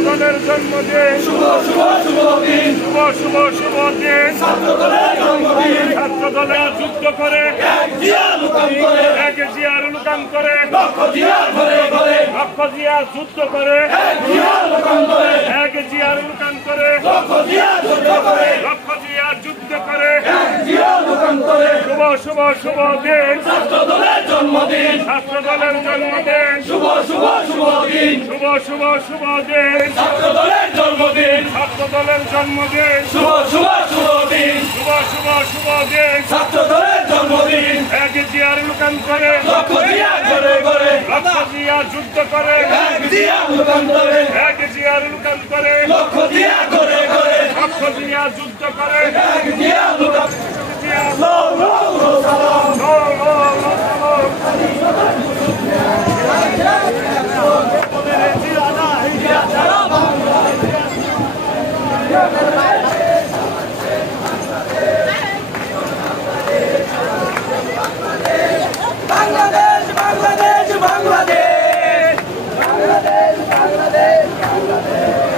দলের জন্মদিন শুভ শুভ শুভ দিন শুভ শুভ শুভ দিন ছাত্র দলের জন্মদিন ছাত্র দলের যুদ্ধ করে এক জিয়ার লুকান করে লক্ষ জিয়া ঘরে ঘরে লক্ষ জিয়া যুদ্ধ করে এক জিয়ার লুকান করে এক জিয়ার লুকান করে লক্ষ জিয়া যুদ্ধ করে লক্ষ জিয়া যুদ্ধ করে এক জিয়ার লুকান করে শুভ শুভ শুভ দিন ছাত্র দলের জন্মদিন ছাত্র দলের জন্মদিন শুভ শুভ শুভ দিন শুভ শুভ শুভ দিন ছাত্র দলের জন্মদিন ছাত্র দলের জন্মদিন শুভ শুভ শুভ দিন শুভ শুভ শুভ দিন ছাত্র দলের জন্মদিন এক জিয়ার লুকান করে লক্ষ জিয়া ঘরে ঘরে লক্ষ জিয়া যুদ্ধ করে এক জিয়া লুকান করে এক জিয়ার লুকান করে লক্ষ জিয়া ঘরে ঘরে লক্ষ জিয়া যুদ্ধ করে এক জিয়া লুকান জিয়া লো লো লো সালাম লো লো লো সালাম বাংলাদেশ বাংলাদেশ বাংলাদেশ বাংলাদেশ বাংলাদেশ বাংলাদেশ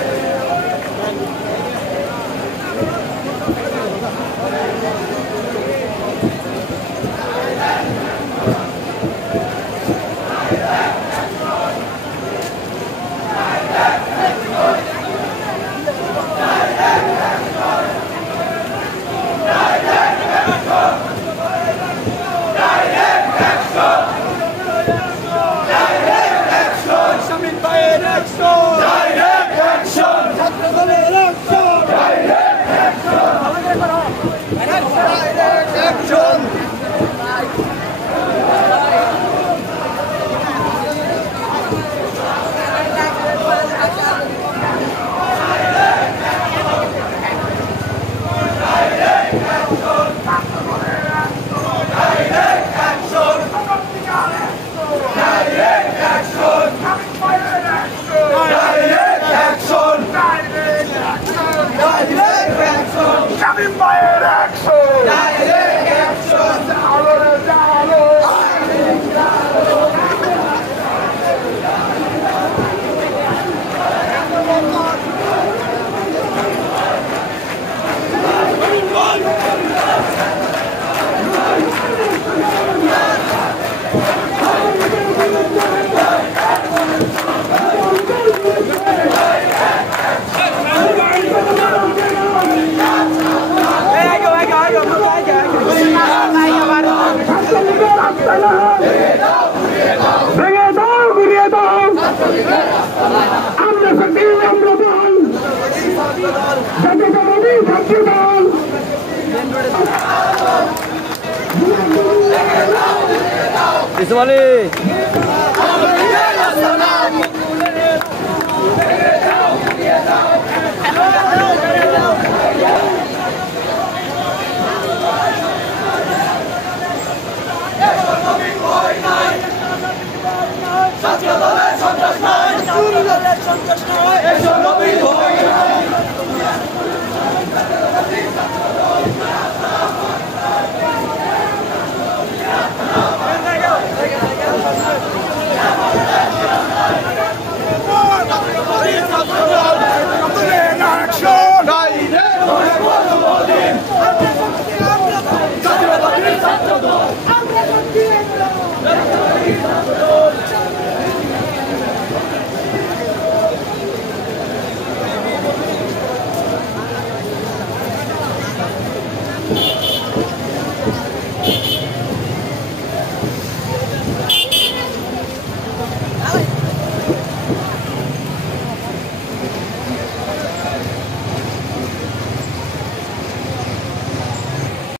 ছাত্র দলের সন্ত্রাস নয়, ছাত্র দলের সন্ত্রাস নয়, এসব নবীন